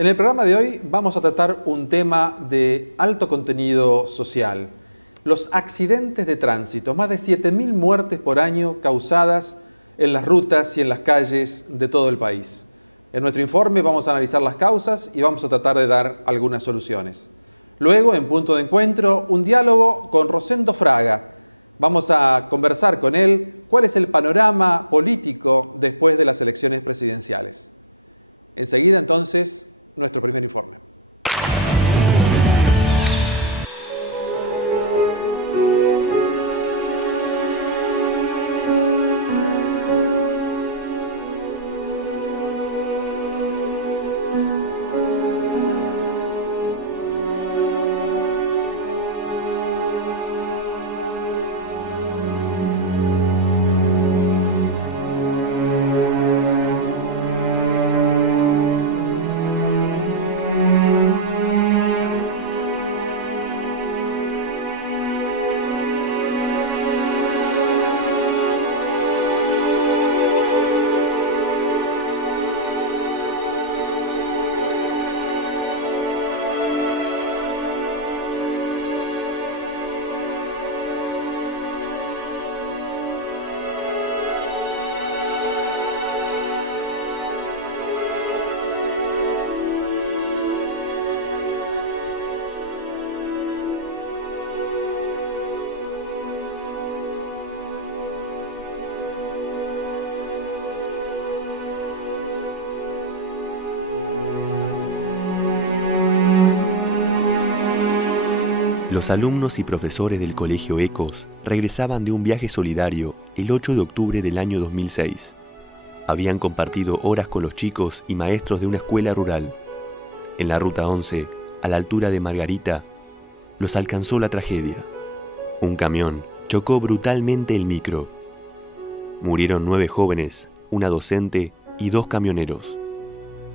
En el programa de hoy vamos a tratar un tema de alto contenido social. Los accidentes de tránsito, más de 7.000 muertes por año causadas en las rutas y en las calles de todo el país. En nuestro informe vamos a analizar las causas y vamos a tratar de dar algunas soluciones. Luego, en Punto de Encuentro, un diálogo con Rosendo Fraga. Vamos a conversar con él cuál es el panorama político después de las elecciones presidenciales. Enseguida, entonces, nuestro primer informe. Los alumnos y profesores del Colegio Ecos regresaban de un viaje solidario el 8 de octubre del año 2006. Habían compartido horas con los chicos y maestros de una escuela rural. En la Ruta 11, a la altura de Margarita, los alcanzó la tragedia. Un camión chocó brutalmente el micro. Murieron 9 jóvenes, una docente y 2 camioneros.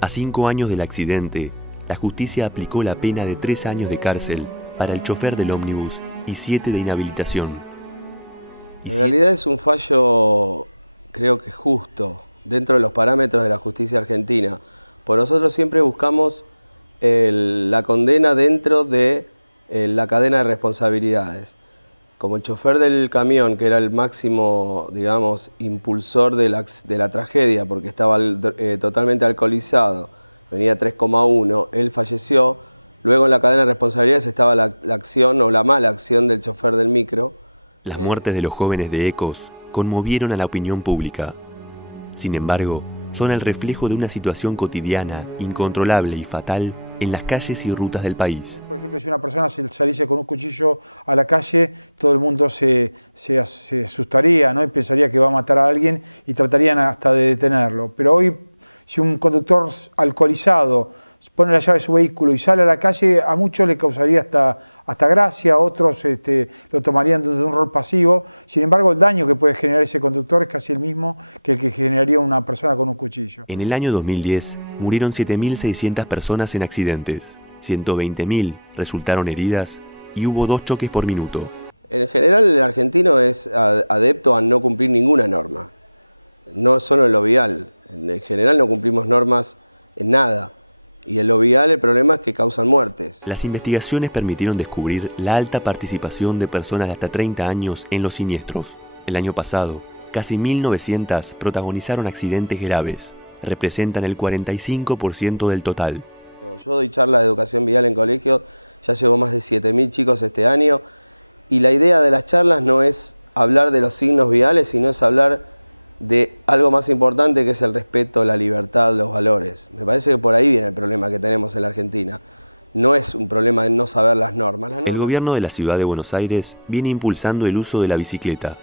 A 5 años del accidente, la justicia aplicó la pena de 3 años de cárcel para el chofer del ómnibus y 7 de inhabilitación. Es un fallo, creo que justo, dentro de los parámetros de la justicia argentina. Por nosotros siempre buscamos la condena dentro de la cadena de responsabilidades. Como chofer del camión, que era el máximo, digamos, impulsor de la tragedia, porque estaba totalmente alcoholizado, tenía 3,1, que él falleció. Luego en la cadena de responsabilidades estaba la acción o la mala acción del chofer del micro. Las muertes de los jóvenes de Ecos conmovieron a la opinión pública. Sin embargo, son el reflejo de una situación cotidiana, incontrolable y fatal en las calles y rutas del país. Si una persona se saliese con un cuchillo a la calle, todo el mundo se asustaría, ¿no? Pensaría que va a matar a alguien y tratarían hasta de detenerlo. Pero hoy, si un conductor alcoholizado pone la llave de su vehículo y sale a la calle, a muchos les causaría hasta gracia, a otros lo tomarían de un rol pasivo. Sin embargo, el daño que puede generar ese conductor es casi el mismo que el que generaría una persona con un cuchillo. En el año 2010 murieron 7.600 personas en accidentes, 120.000 resultaron heridas y hubo 2 choques por minuto. En general, el argentino es adepto a no cumplir ninguna norma. No solo en lo vial. En general no cumplimos normas en nada. En lo vial el problema es que causan muertes. Las investigaciones permitieron descubrir la alta participación de personas de hasta 30 años en los siniestros. El año pasado, casi 1.900 protagonizaron accidentes graves. Representan el 45% del total. Yo doy charla de educación vial en colegio, ya llevo más de 7.000 chicos este año, y la idea de las charlas no es hablar de los signos viales, sino es hablar de algo más importante, que es el respeto, la libertad, los valores. Me parece que por ahí viene el problema que tenemos en la Argentina. No es un problema de no saber las normas. El gobierno de la ciudad de Buenos Aires viene impulsando el uso de la bicicleta.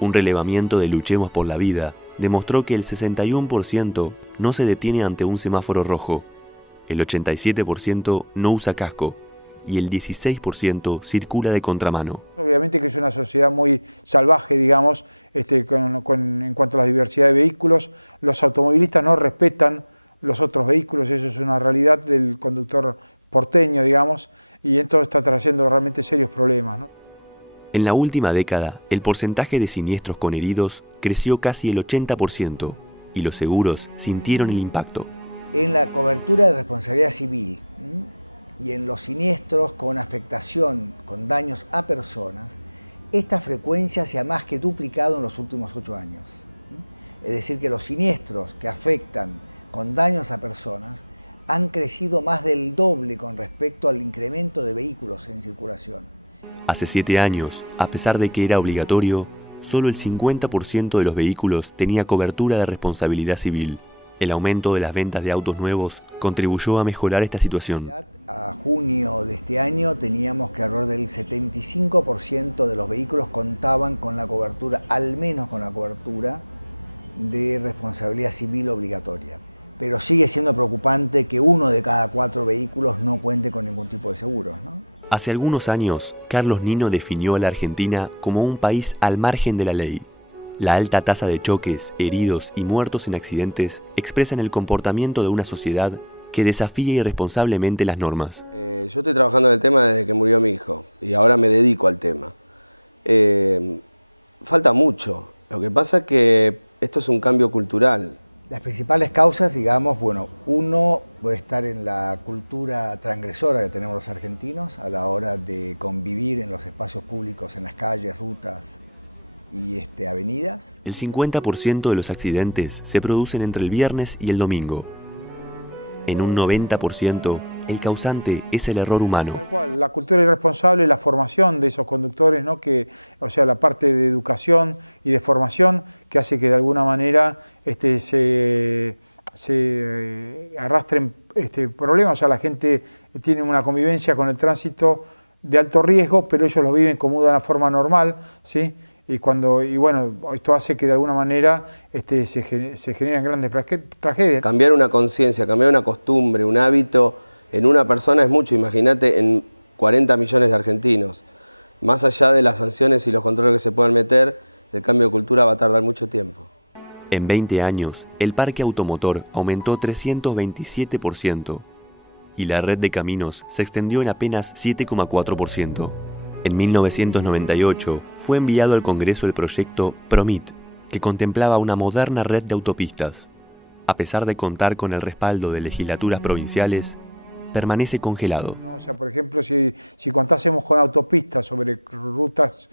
Un relevamiento de Luchemos por la Vida demostró que el 61% no se detiene ante un semáforo rojo, el 87% no usa casco y el 16% circula de contramano. Obviamente que es una sociedad muy salvaje, digamos, en cuanto a la diversidad de vehículos. Los automovilistas no respetan los otros vehículos, eso es una realidad del conductor porteño, digamos, y esto está haciendo realmente serio un problema. En la última década, el porcentaje de siniestros con heridos creció casi el 80% y los seguros sintieron el impacto. La cobertura de responsabilidad persona. Esta frecuencia se ha más que duplicado en los últimos 8 años. Es decir, que los siniestros que afectan los daños a personas han crecido más del doble con respecto al incremento de vehículos en circulación. Hace 7 años, a pesar de que era obligatorio, solo el 50% de los vehículos tenía cobertura de responsabilidad civil. El aumento de las ventas de autos nuevos contribuyó a mejorar esta situación. Sigue siendo preocupante que uno de cada 4 vehículos. Hace algunos años, Carlos Nino definió a la Argentina como un país al margen de la ley. La alta tasa de choques, heridos y muertos en accidentes expresan el comportamiento de una sociedad que desafía irresponsablemente las normas. Yo estoy trabajando en el tema desde que murió mi hijo y ahora me dedico al tema. Falta mucho. Lo que pasa es que esto es un cambio cultural. Las principales causas, digamos, bueno, uno puede estar en la cultura transgresora de los argentinos, ahora El 50% de los accidentes se producen entre el viernes y el domingo. En un 90%, el causante es el error humano. La cultura irresponsable, la formación de esos conductores, ¿no? O sea, la parte de educación y de formación que hace que de alguna manera se arrastren problemas. O sea, la gente tiene una convivencia con el tránsito de alto riesgo, pero ellos lo viven como de una forma normal, ¿sí? Y bueno, esto hace que de alguna manera se genera grandes tragedias. Cambiar una conciencia, cambiar una costumbre, un hábito en una persona es mucho. Imagínate en 40 millones de argentinos. Más allá de las acciones y los controles que se pueden meter, el cambio de cultura va a tardar mucho tiempo. En 20 años, el parque automotor aumentó 327% y la red de caminos se extendió en apenas 7,4%. En 1998 fue enviado al Congreso el proyecto PROMIT, que contemplaba una moderna red de autopistas. A pesar de contar con el respaldo de legislaturas provinciales, permanece congelado. Por ejemplo, si contásemos con autopistas sobre rutas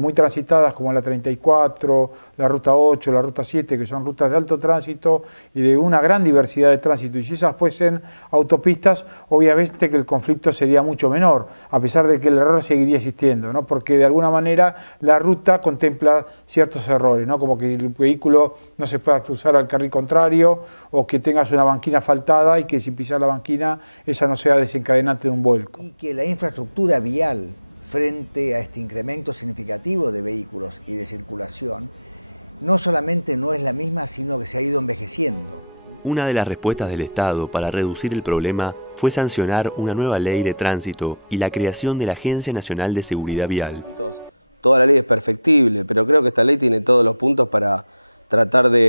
muy transitadas como la 34, la ruta 8, la ruta 7, que son rutas de alto tránsito, una gran diversidad de tránsito, y si esas fuesen autopistas, obviamente que el conflicto sería mucho menor, a pesar de que el error seguiría existiendo, ¿no? Porque de alguna manera la ruta contempla ciertos errores, ¿no? Como que el vehículo no se pueda cruzar al carril contrario, o que tengas una banquina asfaltada y que si pisas la banquina esa no sea desencadenante un vuelo. Y la infraestructura vial frente a este incremento significativo de vehículos y de circulación no solamente no es la misma, sino que se ha ido envejeciendo. Una de las respuestas del Estado para reducir el problema fue sancionar una nueva ley de tránsito y la creación de la Agencia Nacional de Seguridad Vial. Toda la ley es perfectible, pero creo que esta ley tiene todos los puntos para tratar de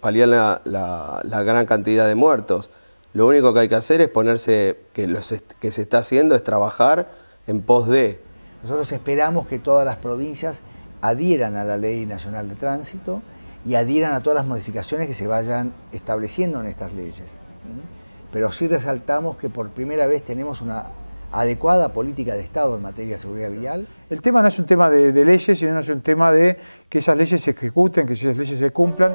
paliar la gran cantidad de muertos. Lo único que hay que hacer es ponerse, que se está haciendo, es trabajar en pos de. Nosotros esperamos que todas las provincias adhieran a la Ley Nacional de Tránsito y adhieran a todas las modificaciones que se van estableciendo en esta legislación. Pero sí resaltamos que por primera vez tenemos una adecuada política de Estado en materia de seguridad vial. El tema no es un tema de leyes, sino es un tema de que esas leyes se ejecuten, que esas leyes se cumplan.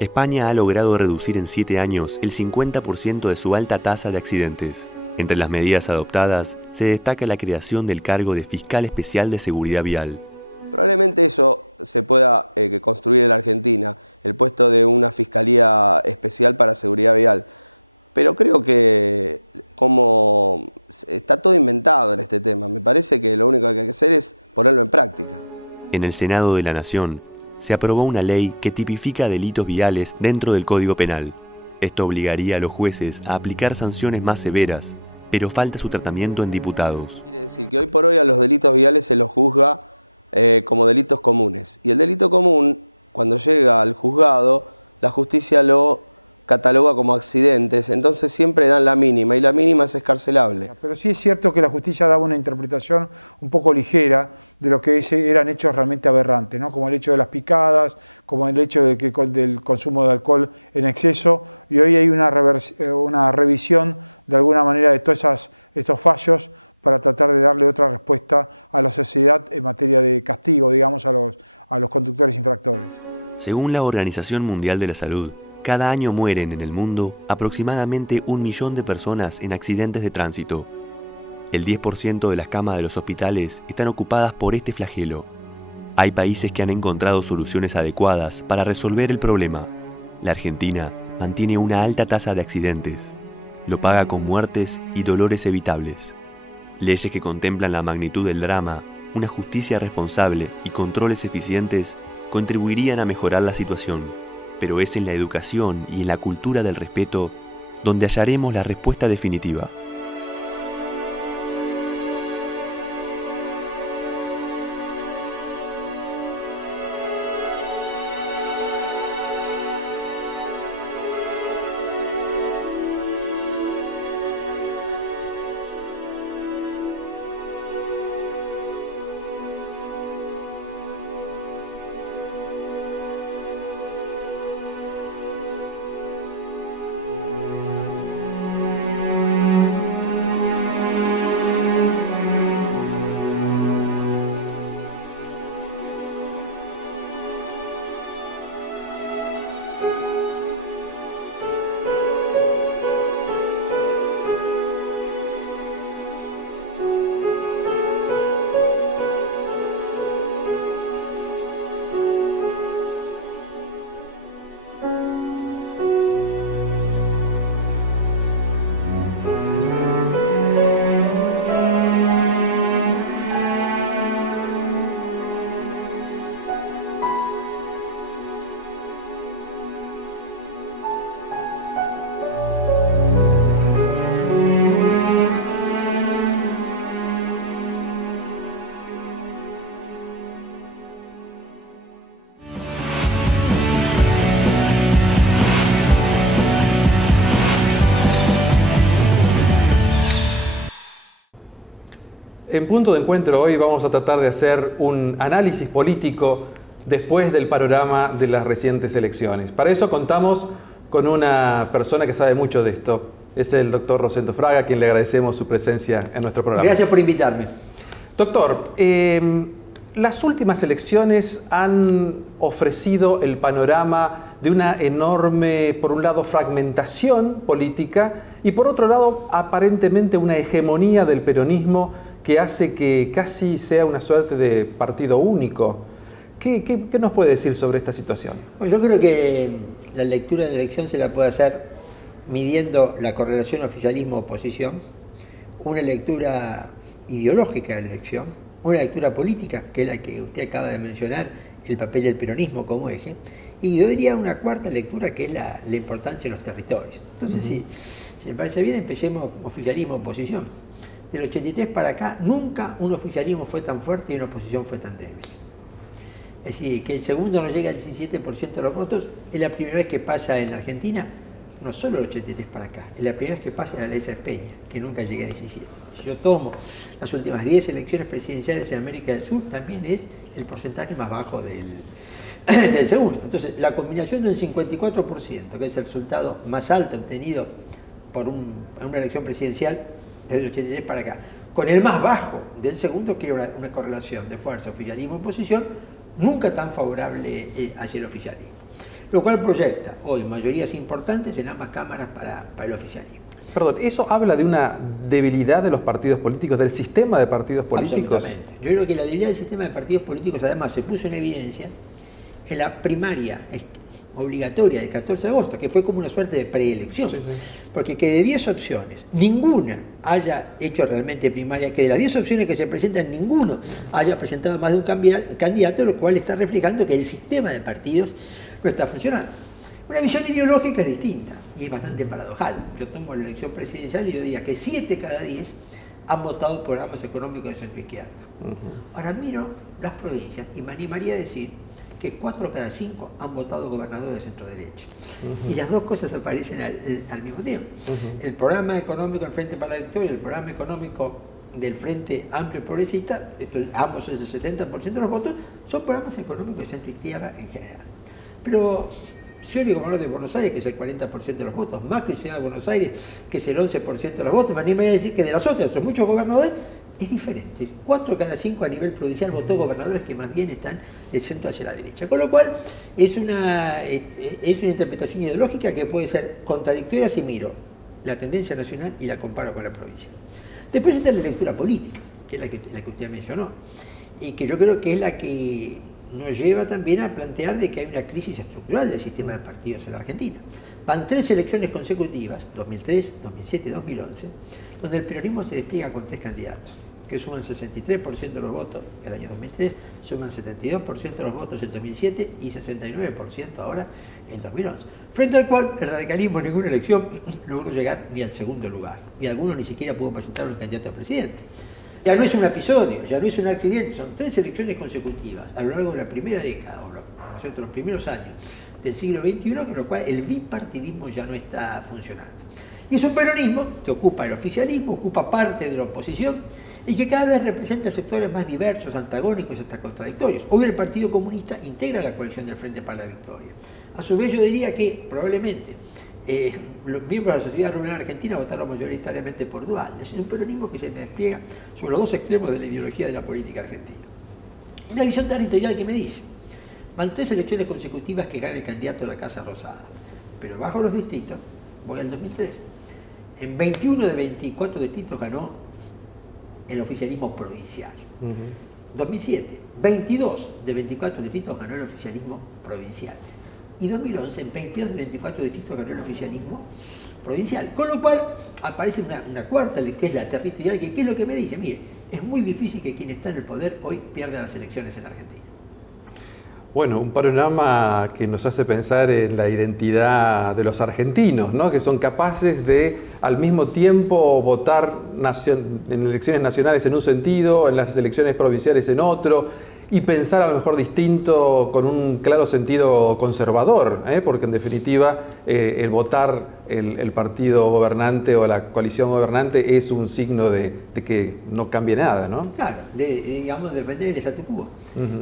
España ha logrado reducir en 7 años el 50% de su alta tasa de accidentes. Entre las medidas adoptadas se destaca la creación del cargo de Fiscal Especial de Seguridad Vial. Probablemente eso se pueda construir en la Argentina, el puesto de una Fiscalía Especial para Seguridad Vial. Pero creo que como está todo inventado en este tema, me parece que lo único que hay que hacer es ponerlo en práctica. En el Senado de la Nación se aprobó una ley que tipifica delitos viales dentro del Código Penal. Esto obligaría a los jueces a aplicar sanciones más severas, pero falta su tratamiento en diputados. Hoy por hoy a los delitos viales se los juzga como delitos comunes. Y el delito común, cuando llega al juzgado, la justicia lo cataloga como accidentes, entonces siempre dan la mínima, y la mínima es excarcelable. Pero sí es cierto que la justicia da una interpretación un poco ligera de lo que eran hechos realmente aberrantes, ¿no? Como el hecho de las picadas, como el hecho del consumo de alcohol en exceso, y hoy hay una revisión de alguna manera de todos estos fallos para tratar de darle otra respuesta a la sociedad en materia de castigo, digamos, a los conductores y tractores. Según la Organización Mundial de la Salud, cada año mueren en el mundo aproximadamente 1 millón de personas en accidentes de tránsito. El 10% de las camas de los hospitales están ocupadas por este flagelo. Hay países que han encontrado soluciones adecuadas para resolver el problema. La Argentina mantiene una alta tasa de accidentes. Lo paga con muertes y dolores evitables. Leyes que contemplan la magnitud del drama, una justicia responsable y controles eficientes contribuirían a mejorar la situación. Pero es en la educación y en la cultura del respeto donde hallaremos la respuesta definitiva. En Punto de Encuentro hoy vamos a tratar de hacer un análisis político después del panorama de las recientes elecciones. Para eso contamos con una persona que sabe mucho de esto. Es el doctor Rosendo Fraga, a quien le agradecemos su presencia en nuestro programa. Gracias por invitarme. Doctor, las últimas elecciones han ofrecido el panorama de una enorme, por un lado, fragmentación política y por otro lado, aparentemente una hegemonía del peronismo que hace que casi sea una suerte de partido único. ¿Qué nos puede decir sobre esta situación? Bueno, yo creo que la lectura de la elección se la puede hacer midiendo la correlación oficialismo-oposición, una lectura ideológica de la elección, una lectura política, que es la que usted acaba de mencionar, el papel del peronismo como eje, y yo diría una cuarta lectura que es la importancia de los territorios. Entonces, si me parece bien, empecemos oficialismo-oposición. Del 83 para acá, nunca un oficialismo fue tan fuerte y una oposición fue tan débil. Es decir, que el segundo no llega al 17% de los votos, es la primera vez que pasa en la Argentina, no solo el 83 para acá, es la primera vez que pasa en la Lesa Peña, que nunca llega a 17. Si yo tomo las últimas 10 elecciones presidenciales en América del Sur, también es el porcentaje más bajo del segundo. Entonces, la combinación de un 54%, que es el resultado más alto obtenido por una elección presidencial desde el 83 para acá, con el más bajo del segundo, que era una correlación de fuerza, oficialismo-oposición, nunca tan favorable hacia el oficialismo. Lo cual proyecta hoy mayorías importantes en ambas cámaras para el oficialismo. Perdón, ¿eso habla de una debilidad de los partidos políticos, del sistema de partidos políticos? Absolutamente. Yo creo que la debilidad del sistema de partidos políticos además se puso en evidencia en la primaria obligatoria del 14 de agosto, que fue como una suerte de preelección. Sí, sí. Porque que de 10 opciones, ninguna haya hecho realmente primaria, que de las 10 opciones que se presentan, ninguno haya presentado más de un candidato, lo cual está reflejando que el sistema de partidos no está funcionando. Una visión ideológica es distinta y es bastante paradojal. Yo tomo la elección presidencial y yo diría que 7 cada 10 han votado programas económicos de centro-izquierda. Ahora miro las provincias y me animaría a decir que 4 cada 5 han votado gobernadores de centro-derecha. Y las dos cosas aparecen al mismo tiempo. El programa económico del Frente para la Victoria, el programa económico del Frente Amplio Progresista, ambos es el 70% de los votos, son programas económicos de centro-izquierda en general. Pero Scioli gobernador de Buenos Aires, que es el 40% de los votos, Macri ciudad de Buenos Aires, que es el 11% de los votos, me animaría a decir que de las otros muchos gobernadores es diferente. 4 cada 5 a nivel provincial votó gobernadores que más bien están del centro hacia la derecha. Con lo cual es una interpretación ideológica que puede ser contradictoria si miro la tendencia nacional y la comparo con la provincia. Después está la lectura política, que es la que usted mencionó, y que yo creo que es la que nos lleva también a plantear de que hay una crisis estructural del sistema de partidos en la Argentina. Van 3 elecciones consecutivas, 2003, 2007 y 2011, donde el peronismo se despliega con 3 candidatos, que suman 63% de los votos el año 2003, suman 72% de los votos en 2007 y 69% ahora en 2011. Frente al cual el radicalismo en ninguna elección logró llegar ni al segundo lugar, y algunos ni siquiera pudo presentar un candidato a presidente. Ya no es un episodio, ya no es un accidente, son 3 elecciones consecutivas a lo largo de la primera década, o los primeros años del siglo XXI, con lo cual el bipartidismo ya no está funcionando. Y es un peronismo que ocupa el oficialismo, ocupa parte de la oposición y que cada vez representa sectores más diversos, antagónicos y hasta contradictorios. Hoy el Partido Comunista integra la coalición del Frente para la Victoria. A su vez yo diría que probablemente los miembros de la sociedad rural argentina votaron mayoritariamente por Duhalde. Es un peronismo que se despliega sobre los 2 extremos de la ideología de la política argentina. Una visión territorial que me dice, van 3 elecciones consecutivas que gana el candidato a la Casa Rosada, pero bajo los distritos, voy al 2003, en 21 de 24 distritos ganó el oficialismo provincial. 2007, 22 de 24 distritos ganó el oficialismo provincial. Y 2011, en 22 de 24 distritos ganó el oficialismo provincial. Con lo cual aparece una cuarta, que es la territorial, que es lo que me dice, mire, es muy difícil que quien está en el poder hoy pierda las elecciones en Argentina. Bueno, un panorama que nos hace pensar en la identidad de los argentinos, ¿no? Que son capaces de al mismo tiempo votar en elecciones nacionales en un sentido, en las elecciones provinciales en otro, y pensar a lo mejor distinto con un claro sentido conservador, porque en definitiva el votar el partido gobernante o la coalición gobernante es un signo de que no cambie nada, ¿no? Claro, digamos, defender el statu quo.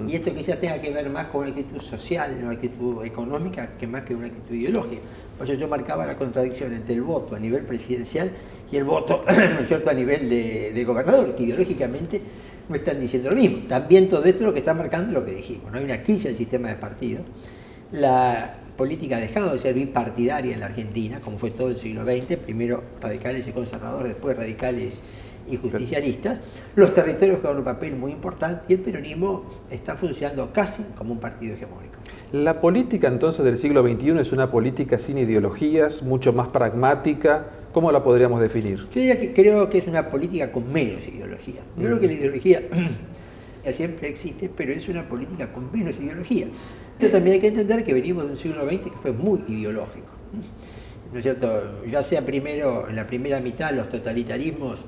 Y esto quizás tenga que ver más con una actitud social, una actitud económica, que más que una actitud ideológica. Por eso yo marcaba la contradicción entre el voto a nivel presidencial y el voto, ¿no es cierto?, a nivel de gobernador, que ideológicamente no están diciendo lo mismo. También todo esto lo que está marcando lo que dijimos, ¿no? Hay una crisis del sistema de partidos. La política ha dejado de ser bipartidaria en la Argentina, como fue todo el siglo XX, primero radicales y conservadores, después radicales y justicialistas. Los territorios juegan un papel muy importante y el peronismo está funcionando casi como un partido hegemónico. La política entonces del siglo XXI es una política sin ideologías, mucho más pragmática. ¿Cómo la podríamos definir? Yo diría que creo que es una política con menos ideología. Yo creo que la ideología siempre existe, pero es una política con menos ideología. Pero también hay que entender que venimos de un siglo XX que fue muy ideológico, ¿no es cierto? Ya sea primero, en la primera mitad, los totalitarismos,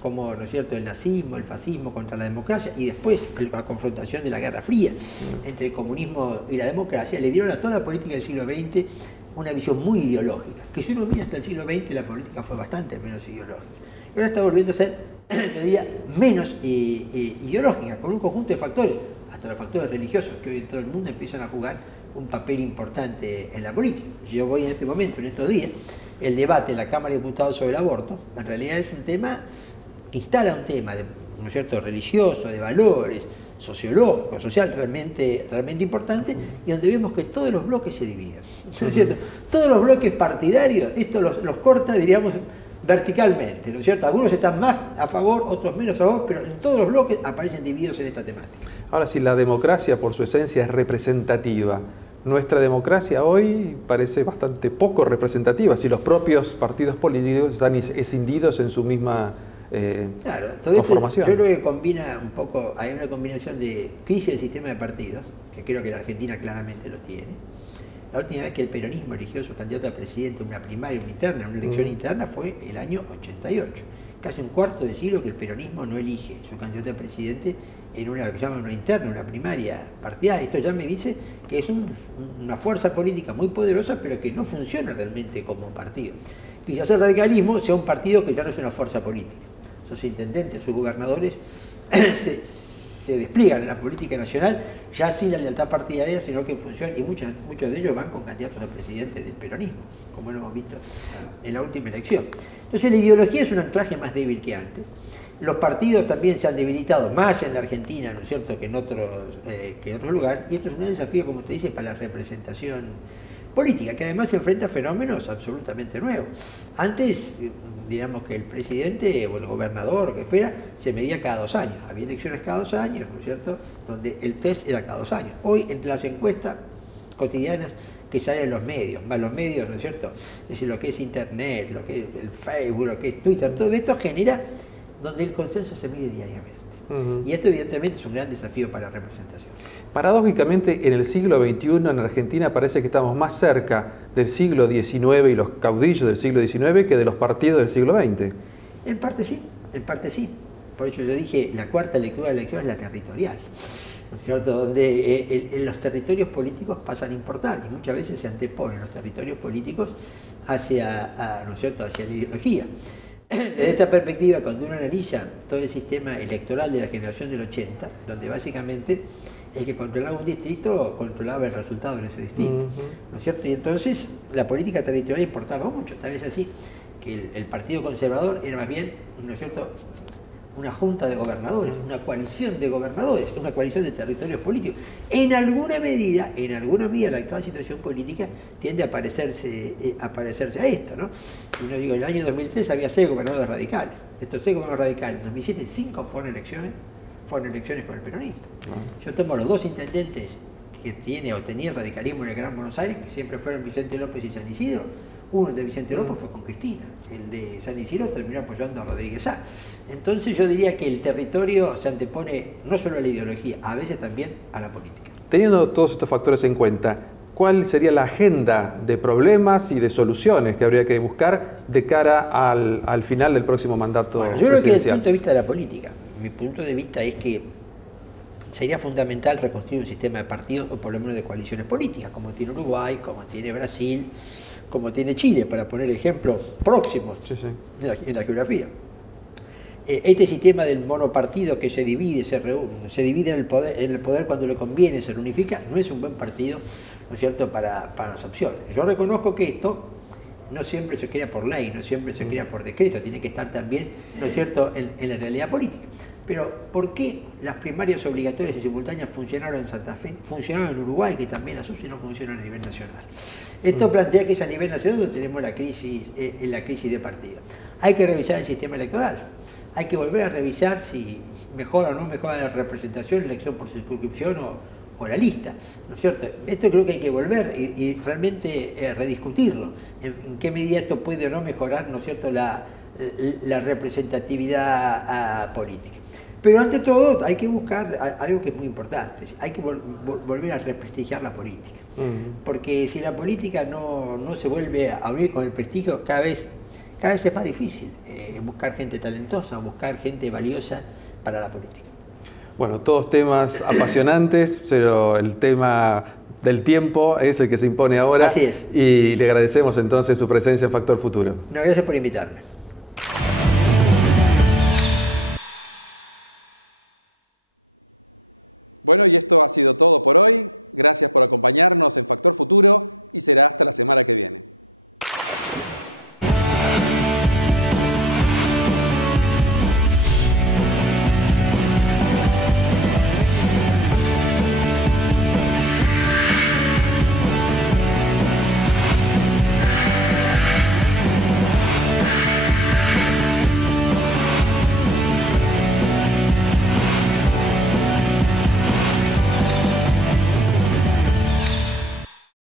como, ¿no es cierto?, el nazismo, el fascismo contra la democracia, y después la confrontación de la Guerra Fría entre el comunismo y la democracia, le dieron a toda la política del siglo XX una visión muy ideológica, que si uno mira hasta el siglo XX la política fue bastante menos ideológica. Y ahora está volviendo a ser, yo diría, menos ideológica, con un conjunto de factores, hasta los factores religiosos, que hoy en todo el mundo empiezan a jugar un papel importante en la política. Yo voy en este momento, en estos días, el debate en la Cámara de Diputados sobre el aborto, en realidad es un tema, instala un tema, ¿no es cierto?, religioso, de valores, sociológico, social, realmente importante, y donde vemos que todos los bloques se dividen, ¿no es cierto? Todos los bloques partidarios, esto los corta, diríamos, verticalmente, ¿no es cierto? Algunos están más a favor, otros menos a favor, pero en todos los bloques aparecen divididos en esta temática. Ahora, si la democracia por su esencia es representativa, nuestra democracia hoy parece bastante poco representativa, si los propios partidos políticos están escindidos en su misma claro, todo conformación. Yo creo que combina un poco, hay una combinación de crisis del sistema de partidos, que creo que la Argentina claramente lo tiene. La última vez que el peronismo eligió su candidato a presidente en una primaria, una interna, una elección interna, fue el año 88. Casi un cuarto de siglo que el peronismo no elige su candidato a presidente en una, lo que llaman una interna, una primaria partidaria. Esto ya me dice que es una fuerza política muy poderosa, pero que no funciona realmente como partido. Quizás el radicalismo sea un partido que ya no es una fuerza política. Sus intendentes, sus gobernadores se despliegan en la política nacional, ya sin la lealtad partidaria, sino que en función, y muchos de ellos van con candidatos a presidente del peronismo, como lo hemos visto en la última elección. Entonces la ideología es un anclaje más débil que antes. Los partidos también se han debilitado más en la Argentina, ¿no es cierto?, que en otros lugares, y esto es un desafío, como usted dice, para la representación política, que además se enfrenta a fenómenos absolutamente nuevos. Antes, digamos que el presidente o el gobernador, o que fuera, se medía cada 2 años. Había elecciones cada 2 años, ¿no es cierto?, donde el test era cada 2 años. Hoy, entre las encuestas cotidianas que salen en los medios, más los medios, ¿no es cierto?, es decir, lo que es Internet, lo que es el Facebook, lo que es Twitter, todo esto genera donde el consenso se mide diariamente. Y esto evidentemente es un gran desafío para la representación. Paradójicamente, en el siglo XXI en Argentina parece que estamos más cerca del siglo XIX y los caudillos del siglo XIX que de los partidos del siglo XX. En parte sí, en parte sí. Por eso yo dije, la cuarta lectura de la elección es la territorial, ¿no es cierto?, donde en los territorios políticos pasan a importar y muchas veces se anteponen los territorios políticos hacia, ¿no es cierto?, hacia la ideología. Desde esta perspectiva, cuando uno analiza todo el sistema electoral de la generación del 80, donde básicamente el que controlaba un distrito controlaba el resultado en ese distrito, ¿no es cierto? Y entonces la política territorial importaba mucho, tal vez así que el Partido Conservador era más bien, ¿no es cierto?, una junta de gobernadores, una coalición de gobernadores, una coalición de territorios políticos. En alguna medida, la actual situación política tiende a parecerse a esto, ¿no? Uno digo, en el año 2003 había 6 gobernadores radicales. Estos 6 gobernadores radicales, en 2007 5 fueron elecciones con el peronismo. Yo tomo los 2 intendentes que tiene o tenía el radicalismo en el Gran Buenos Aires, que siempre fueron Vicente López y San Isidro. Uno de Vicente López fue con Cristina, el de San Isidro terminó apoyando a Rodríguez Sá. Entonces yo diría que el territorio se antepone no solo a la ideología, a veces también a la política. Teniendo todos estos factores en cuenta, ¿cuál sería la agenda de problemas y de soluciones que habría que buscar de cara al final del próximo mandato presidencial? Yo creo que desde el punto de vista de la política, mi punto de vista es que sería fundamental reconstruir un sistema de partidos o por lo menos de coaliciones políticas, como tiene Uruguay, como tiene Brasil, como tiene Chile, para poner ejemplos próximos en la geografía. Este sistema del monopartido que se divide en el poder cuando le conviene, se reunifica, no es un buen partido, ¿no es cierto?, para las opciones. Yo reconozco que esto no siempre se crea por ley, no siempre se crea por decreto, tiene que estar también, ¿no es cierto?, en la realidad política. Pero, ¿por qué las primarias obligatorias y simultáneas funcionaron en Santa Fe, funcionaron en Uruguay, que también las usa, y no funcionan a nivel nacional? Esto plantea que es a nivel nacional donde tenemos la crisis de partido. Hay que revisar el sistema electoral, hay que volver a revisar si mejora o no mejora la representación, la elección por circunscripción o la lista, ¿no es cierto? Esto creo que hay que volver y realmente rediscutirlo. ¿En qué medida esto puede o no mejorar, ¿no es cierto?, la representatividad política? Pero ante todo hay que buscar algo que es muy importante, hay que volver a represtigiar la política. Porque si la política no se vuelve a unir con el prestigio, cada vez es más difícil buscar gente talentosa, buscar gente valiosa para la política. Bueno, todos temas apasionantes, pero el tema del tiempo es el que se impone ahora. Así es. Y le agradecemos entonces su presencia en Factor Futuro. No, gracias por invitarme. Bueno, y esto ha sido todo por hoy. Gracias por acompañarnos en Factor Futuro y será hasta la semana que viene.